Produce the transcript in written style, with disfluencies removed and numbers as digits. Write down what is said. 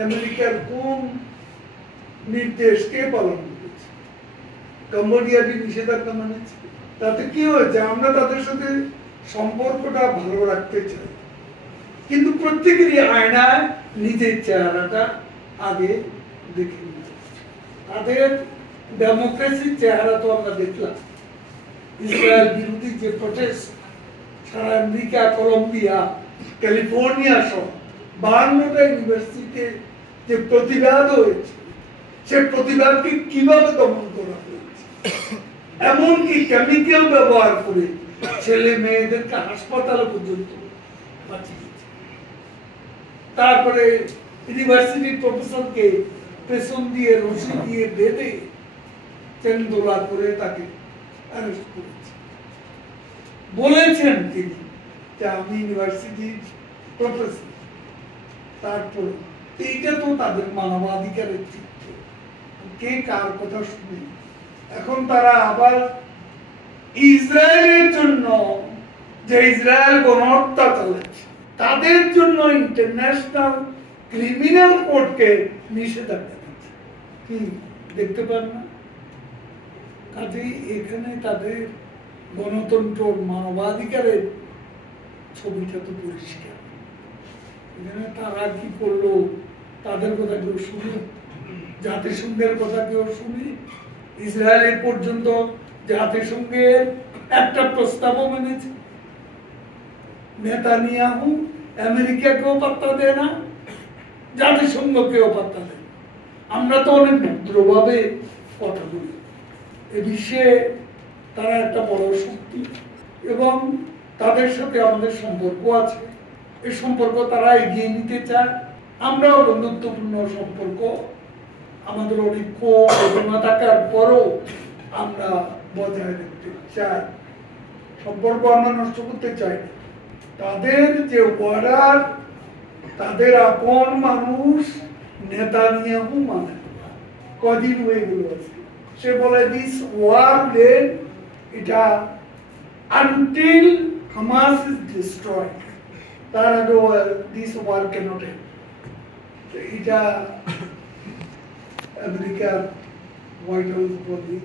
আমেরিকার কোন নির্দেশ কে পালন করেছে? কম্বোডিয়ার নিষেধাজ্ঞা মানেছে। তাতে কি হয়েছে? আমরা তাদের সাথে সম্পর্কটা ভালো রাখতে চাই, কিন্তু প্রত্যেকেরই আয়নায় নিজের চেহারাটা আগে দেখে নিতে। তাদের ডেমোক্রেসির চেহারা তো আমরা দেখলাম। ইসরায়েল বিরোধী যে প্রটেস্ট সারা আমেরিকা, কলম্বিয়া, ক্যালিফোর্নিয়া সহ 52টা ইউনিভার্সিটিতে যে প্রতিবাদ হয়েছে, সে প্রতিবাদকে কিভাবে দমন করা হয়েছে, এমনকি কেমিক্যাল ব্যবহার করে ছেলে মেয়েদেরকে হাসপাতালে পর্যন্ত পাঠিয়েছে। তারপরে ইউনিভার্সিটির প্রফেসরকে পেছন দিয়ে রশি দিয়ে বেঁধে চেন দোলা করে তাকে অ্যারেস্ট করেছে। বলেছেন তিনি যে আমি ইউনিভার্সিটির প্রফেসর। তারপর এইটা তো তাদের মানবাধিকারের চিত্র, কে কার কথা শুনে। এখন তারা আবার ইসরায়েলের জন্য, যে ইসরায়েল গণহত্যা চালাচ্ছে, তাদের জন্য ইন্টারন্যাশনাল ক্রিমিনাল কোর্টকে নিষেধাজ্ঞা দিচ্ছে। কি দেখতে পান না? কাজেই এখানে তাদের গণতন্ত্র, মানবাধিকারের ছবিটা তো পরিষ্কার। এখানে তারা কি করলো, তাদের কথা কেউ শুনে? জাতিসংঘের কথা কেউ শুনে? ইসরায়েল পর্যন্ত জাতিসংঘের একটা প্রস্তাবও মেনেছে। নেতানিয়াহু আমেরিকাকেও পাত্তা দেয় না, জাতিসংঘকেও পাত্তা দেয়। আমরা তো অনেক ভদ্রভাবে কথা বলি। এ বিশ্বে তারা একটা বড় শক্তি এবং তাদের সাথে আমাদের সম্পর্ক আছে। এই সম্পর্ক তারা এগিয়ে নিতে চায়। আমরাও বন্ধুত্বপূর্ণ সম্পর্ক, আমাদের অনেক ঘটনা থাকার পরও আমরা বজায় রাখতে চাই। সম্পর্ক আমরা নষ্ট করতে চাই না। তাদের যে ওয়ার্ডার, তাদের আপন মানুষ নেতানিয়াহু মানে কদিন হয়ে গেল আছে, সে বলে দিস ওয়ার লেড এটা আনটিল হামাস ইজ ডিস্ট্রয়েড, তার আগে দিস ওয়ার ক্যানট এন্ড। এটা আমেরিকার হোয়াইট হাউস বলে